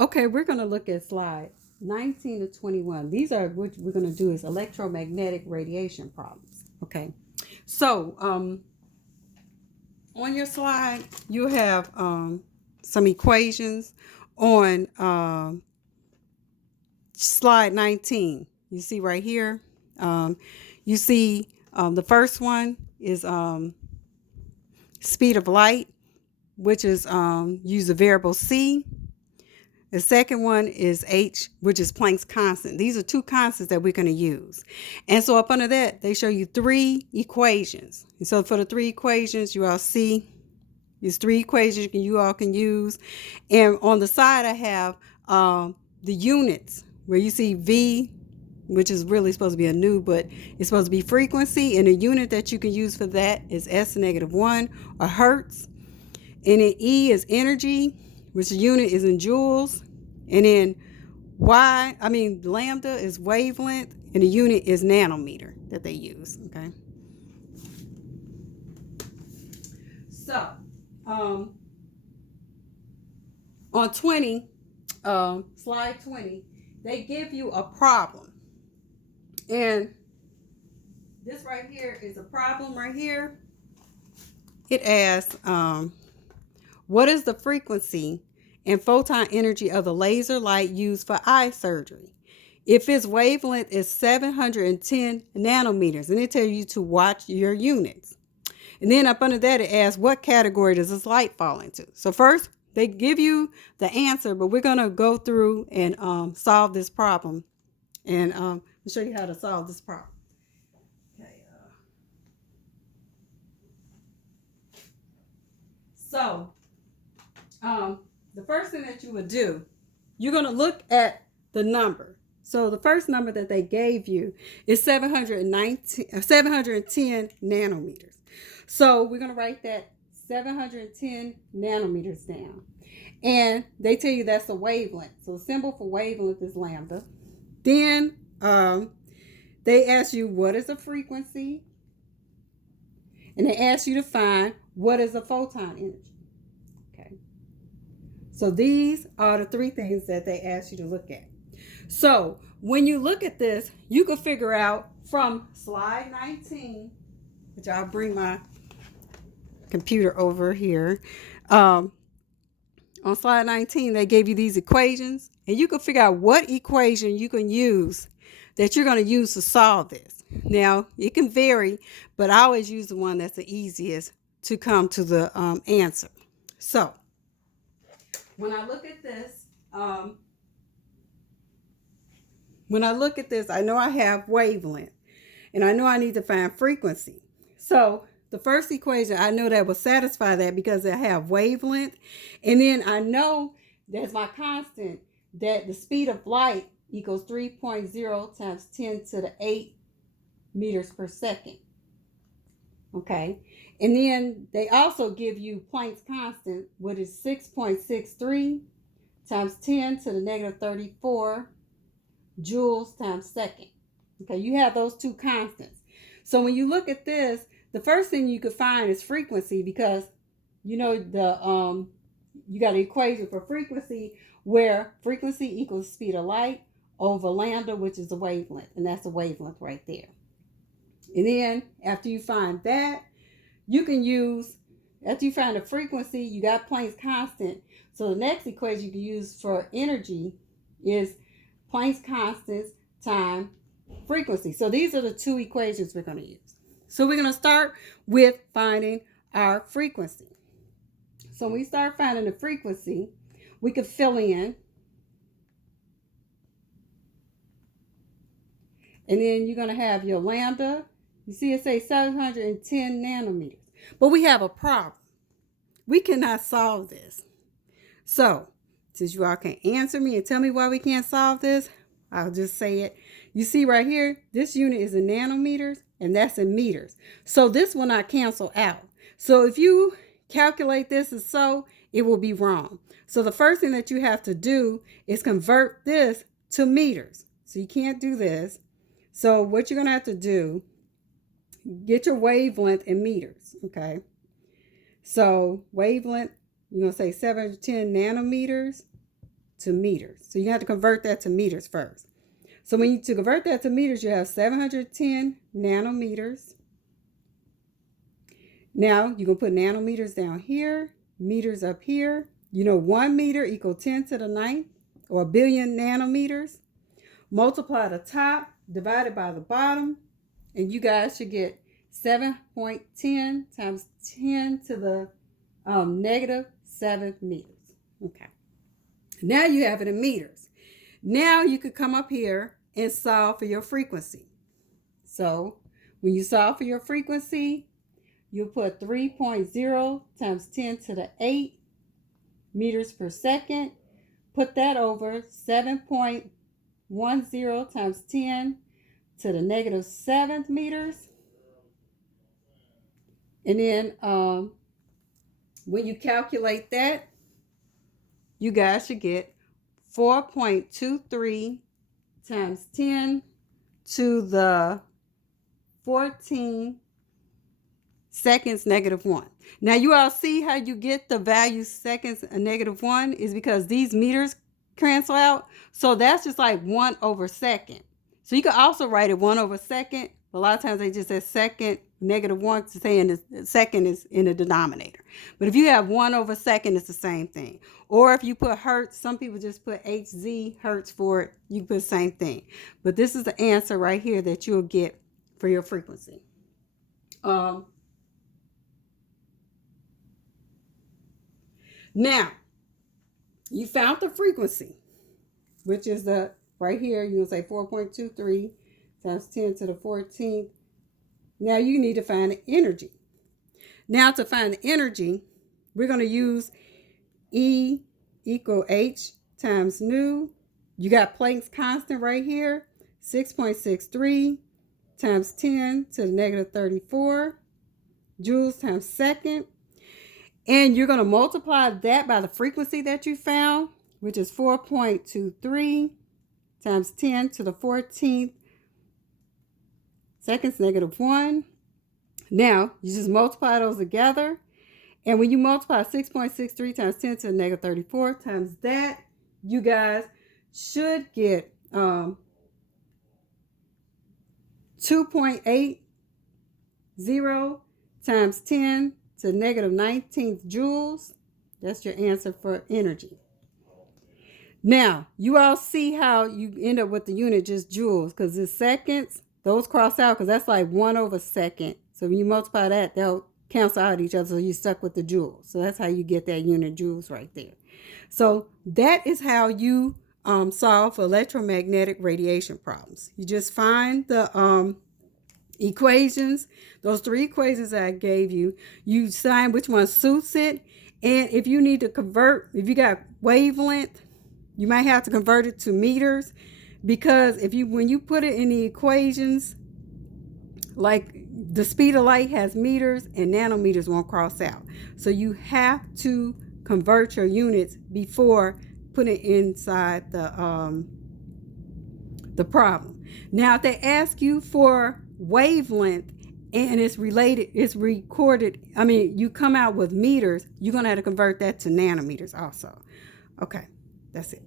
Okay, we're going to look at slide 19 to 21. These are what we're going to do is electromagnetic radiation problems. Okay, so on your slide, you have some equations on slide 19. You see right here, you see the first one is speed of light, which is use a variable c. The second one is h, which is Planck's constant. These are two constants that we're going to use. And so up under that, they show you three equations. And so for the three equations, you all see these three equations you all can use. And on the side, I have the units where you see V, which is really supposed to be a nu, but it's supposed to be frequency. And the unit that you can use for that is S-1 or hertz. And then E is energy, which the unit is in joules. And then lambda is wavelength, and the unit is nanometer that they use. Okay. So, on 20, slide 20, they give you a problem. And this right here is a problem right here. It asks, what is the frequency and photon energy of the laser light used for eye surgery? If its wavelength is 710 nanometers, and it tells you to watch your units. And then up under that, it asks, what category does this light fall into? So first, they give you the answer, but we're going to go through and solve this problem. And I'll show you how to solve this problem. Okay. The first thing that you would do, you're going to look at the number. So the first number that they gave you is 710 nanometers. So we're going to write that 710 nanometers down. And they tell you that's the wavelength. So the symbol for wavelength is lambda. Then they ask you what is a frequency. And they ask you to find what is a photon energy. Okay. So these are the three things that they ask you to look at. So when you look at this, you can figure out from slide 19, which I'll bring my computer over here. On slide 19, they gave you these equations, and you can figure out what equation you can use that you're going to use to solve this. Now, it can vary, but I always use the one that's the easiest to come to the answer. So, when I look at this, I know I have wavelength, and I know I need to find frequency. So, the first equation, I know that will satisfy that because I have wavelength. And then I know that's my constant, that the speed of light equals 3.0 times 10 to the 8 meters per second. Okay. And then they also give you Planck's constant, which is 6.63 times 10 to the negative 34 joules times second. Okay. You have those two constants. So when you look at this, the first thing you could find is frequency, because you know you got an equation for frequency where frequency equals speed of light over lambda, which is the wavelength, and that's the wavelength right there. And then after you find that, you can use, after you find the frequency, you got Planck's constant. So the next equation you can use for energy is Planck's constant times frequency. So these are the two equations we're going to use. So we're going to start with finding our frequency. So when we start finding the frequency, we can fill in. And then you're going to have your lambda. You see it say 710 nanometers. But we have a problem. We cannot solve this. So since you all can answer me and tell me why we can't solve this, I'll just say it. You see right here, this unit is in nanometers, and that's in meters. So this will not cancel out. So if you calculate this as so, it will be wrong. So the first thing that you have to do is convert this to meters. So you can't do this. So what you're going to have to do, get your wavelength in meters, okay? So wavelength, you're going to say 710 nanometers to meters. So you have to convert that to meters first. So to convert that to meters, you have 710 nanometers. Now you can put nanometers down here, meters up here. 1 meter equals 10 to the 9th, or a billion nanometers. Multiply the top divided by the bottom, and you guys should get 7.10 times 10 to the negative 7 meters. Okay. Now you have it in meters. Now you could come up here and solve for your frequency. So when you solve for your frequency, you'll put 3.0 times 10 to the 8 meters per second. Put that over 7.10 times 10 to the negative 7th meters. And then when you calculate that, you guys should get 4.23 times 10 to the 14 seconds negative 1. Now you all see how you get the value seconds negative 1 is because these meters cancel out. So that's just like 1 over second. So you can also write it 1 over second. A lot of times they just say second negative 1 to say in the second is in the denominator. But if you have 1 over second, it's the same thing. Or if you put hertz, some people just put HZ hertz for it. You can put the same thing. But this is the answer right here that you'll get for your frequency. Now, you found the frequency, which is the right here. You'll say 4.23 times 10 to the 14th. Now you need to find the energy. Now to find the energy, we're going to use E equal H times nu. You got Planck's constant right here, 6.63 times 10 to the negative 34 joules times second. And you're going to multiply that by the frequency that you found, which is 4.23 times 10 to the 14th seconds negative 1. Now, you just multiply those together. And when you multiply 6.63 times 10 to the negative 34 times that, you guys should get 2.80 times 10 to negative 19th joules. That's your answer for energy. Now, you all see how you end up with the unit just joules, because the seconds, those cross out because that's like 1 over second. So when you multiply that, they'll cancel out each other. So you're stuck with the joules. So that's how you get that unit joules right there. So that is how you solve for electromagnetic radiation problems. You just find the equations, those 3 equations that I gave you. You decide which one suits it. And if you need to convert, if you got wavelength, you might have to convert it to meters, because when you put it in the equations, like the speed of light has meters and nanometers won't cross out. So you have to convert your units before putting it inside the problem. Now, if they ask you for wavelength and it's recorded, you come out with meters, you're going to have to convert that to nanometers also. Okay, that's it.